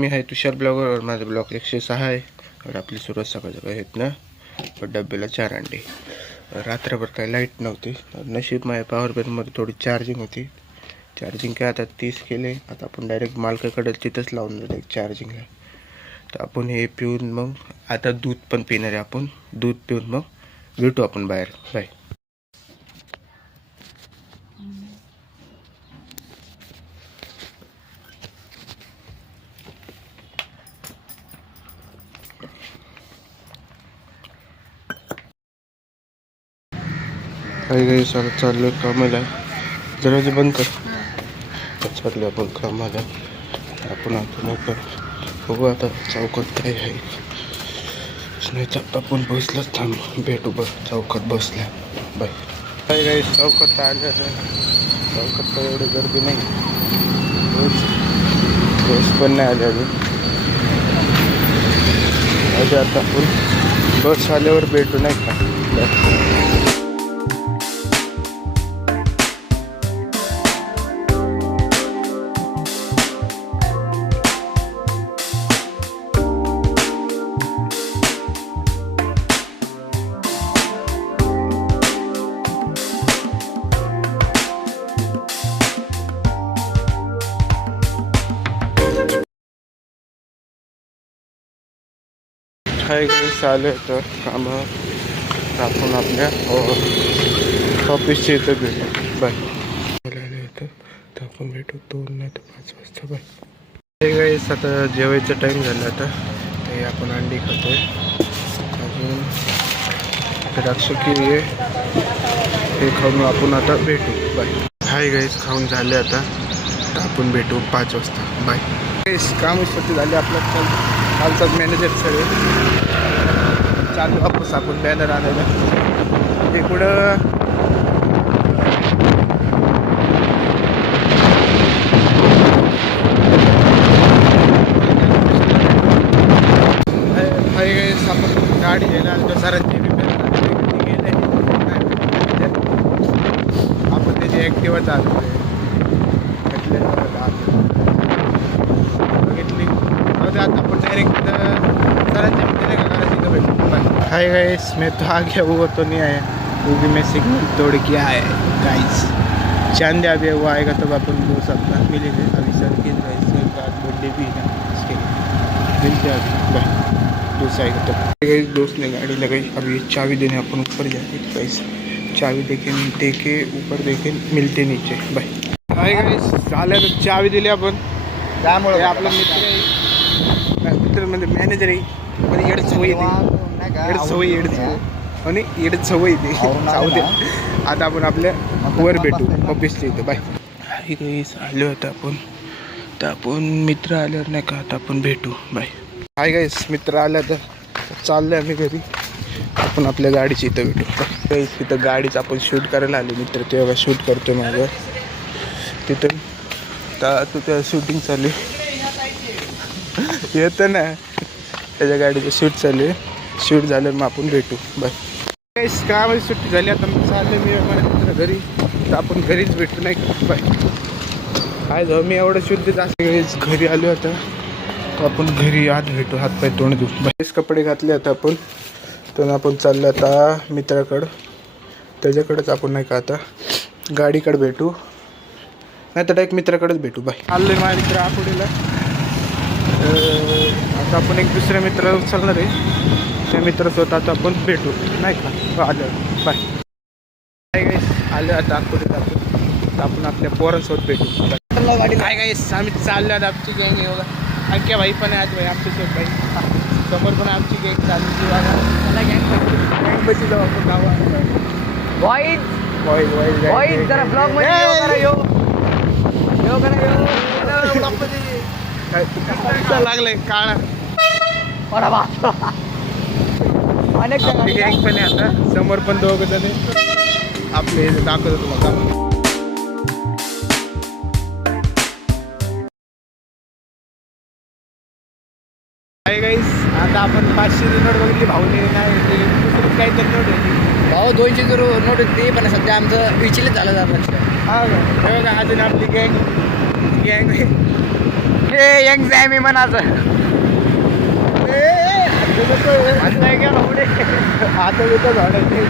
मी आहे तुषार ब्लॉगवर. माझा ब्लॉग 106 आहे. और आपली सुरुवात सकाळचं आहेत ना. डब्याला 4 अंडे. रात्रभर काही लाईट नव्हती. नशीब माझ्या पॉवर बँकमध्ये थोडी चार्जिंग होती. चार्जिंग काय आता 30 केले. आता आपण डायरेक्ट मालकाकडे तिथंच लावून डायरेक्ट चार्जिंगला. तर आपण हे पिऊन मग आता दूध पण पिणार आहे. आपण दूध पिऊन मग भेटू आपण बाहेर. बाय. काही चाललो कामाला. दरवाजा बंद कर. चाललो आपण कामाला. आपण आता बघू आता चौकात काय आहे. नाही आपण बसलाच थांब. भेटू बघ चौकात बसला. बाय. काही चौकात आलं तर चौकात तर एवढी गर्दी नाही. बस पण नाही आले अजून. आता आपण बस आल्यावर भेटू नाही का. काही आलं तर कामं आपण आपल्या ऑफिसच्या इथं भेटू. बाय. आलं होतं तर आपण भेटू 2 नाही तर 5 वाजता. बाय. काही आता जेवायचा टाईम झाला. आता ते आपण अंडी खातोय. अजून द्राक्षकी हे खाऊन आपण आता भेटू. बाय. हाय गाईस खाऊन झाले आता. तर आपण भेटू 5 वाजता. बाय. काम सुट्टी झाली. आपलं कालचाच मॅनेजर सगळे चालू वापस आपण बॅनर आणायला. ते पुढं आपण गाडी घ्यायला आलो. सरांची रिपेअर गेले. आपण त्याची ॲक्टिवा चालू बघितली. आता आपण डायरेक्ट सरांच्या मित्राने घराची इथं भेटू. हाय गाइस, मैं तो आ गया, वो तो नहीं आया क्योंकि मैं सिग्नल तोड़ के आया है गाइस. चांद अभी वो आएगा तब अपन दोस्त अपना मिलेंगे. अभी सर के बर्थडे भी है इसके लिए मिलते अभी. बाय. दोस्त आएगा तब. गाइस दोस्त ने गाड़ी लगाई. अभी चाबी देने अपन ऊपर जाएंगे. गाइस चाबी दे के ऊपर देखे मिलते नीचे. बाय. हाय गाइस झालं तर चावी दिली आपण. त्यामुळे आपला मित्र म्हणजे मॅनेजर आहे. पण येड सवय आणि येड सवय ते जाऊ दे. आता आपण आपल्या वर भेटू ऑफिसच्या इथं. बाय. हाय गाईस आलो होतं आपण. तर आपण मित्र आल्यावर नाही का आता आपण भेटू. बाय. हाय गाईस मित्र आल्या तर चाललो आम्ही घरी. आपण आपल्या गाडीची इथं भेटू. गाईस इथं गाडीचं आपण शूट करायला आले मित्र. तेव्हा शूट करतो माझं तिथून. तर तुझं शूटिंग चालू येतं ना. त्याच्या गाडीचं शूट चालू आहे. शूट झालं मग आपण भेटू. बाय. कामाची सुट्टी झाली. आता मग चाललं मी माझ्या घरी. तर आपण घरीच भेटू नाही का. बाय. काय जाऊ मी एवढं शुद्ध जास्त घरी आलो आता. तर आपण घरी आत भेटू. हातपाय तोंड देऊ. बाहेरच कपडे घातले आता आपण. तर आपण चाललो आता मित्राकडं. त्याच्याकडेच आपण नाही का आता गाडीकडे भेटू. नाही तर डायरेक्ट मित्राकडेच भेटू. बाय. आलं माझ्या मित्र आपुडीला. आता आपण एक दुसऱ्या मित्राला उचलणार आहे. त्या मित्रासोबत आता आपण भेटू नाही का. आलं. बाय. आलं आता आपुडीला आपण. तर आपण आपल्या पोरांसोबत भेटू. काय गाईस आम्ही चाललो आता. आमची गँग आहे बघा. अंक्या भाई पण आहे आज भाई आमच्यासोबत. भाई समोर पण आमची गँग चालू बघा. मला गँग बशी जाऊ आपण गावात. वाईज जरा ब्लॉग मध्ये लागलंय काळा. अनेक गँग पण आहे आता. समोर पण 2 जण आपले दाखवतो तुम्हाला. काय गाईस आता आपण 500 नोट बघितली. भाऊने नाही दुसरं काहीतरी नोट होती. भाऊ 200 नोट होती. पण सध्या आमचं विचलित झालं. हा का. अजून आपली गँग हे यंग सॅमी म्हणाचं आता येतं झाडायचे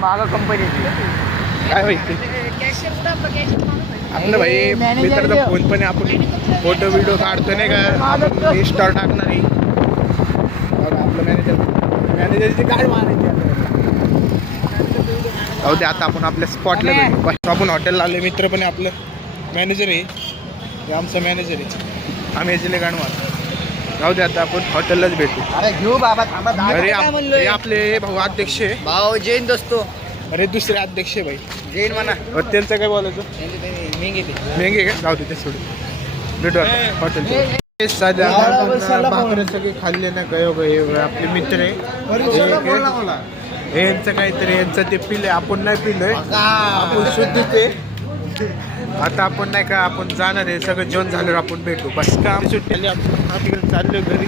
मागं कंपनीची काय माहिती आपलं भाई मित्राचा फोन पण आहे. आपण फोटो व्हिडिओ काढतो नाही का इंस्टॉल टाकणार आहे. बघा आपलं मॅनेजरची गाडी मारायची जाऊ दे. आता आपण आपल्या स्पॉटला भेटू. बस आपण हॉटेलला आले. मित्र पण आहे आपलं मॅनेजर आहे. हे आमचं मॅनेजर आहे. आम्ही याचे गाडी मारतो. जाऊ दे आता आपण हॉटेललाच भेटू. अरे घेऊ बाबा थांबा अरे काय म्हणलोय हे आपले भाऊ अध्यक्ष आहे. भाऊ जैन दोस्तो अरे दुसरे अध्यक्ष आहे भाई. जैन म्हणा त्यांचं काय बोलायचं मेंगे मेंगे का जाऊ दे ते सोडून भेटू हॉटेल साध्या भाकऱ्या सगळे खाल्ले ना गयो गयो. आपले मित्र आहे यांचं काहीतरी यांचं ते पिले आपण नाही पिलोय. आपण शुद्ध ते आता आपण नाही का आपण जाणार आहे. सगळं जेवण झाल्यावर आपण भेटू. बस का आमची सुट्टी आली. आपण तिकडे चाललो घरी.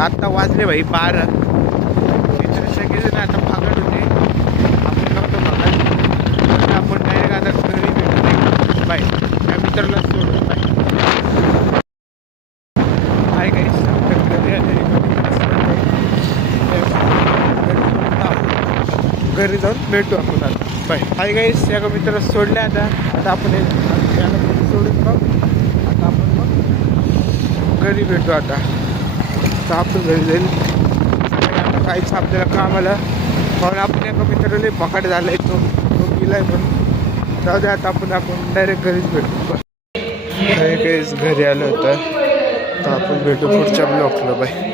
आता वाजले भाई 12. मित्र सगळे आता भागत होते. आपण नव्हतो भागत. आपण डायरेक्ट आता घरी भेटू. बाय त्या मित्राला सोडून बाय हाय गाईस. घरी जाऊन भेटू आपण आता. Bye hi guys. या मित्राला सोडले आता आपण याला सोडून मग आता आपण मग घरी भेटू. आता तर आपलं घरी जाईल. आता काहीच आपल्याला कामाला म्हणून आपण एका मित्राला पकड झाला आहे. तो गेलाय म्हणून जाऊ दे. आता आपण डायरेक्ट घरीच भेटू. काहीच घरी आलं होतं तर आपण भेटू पुढच्या ब्लॉकला. बाय.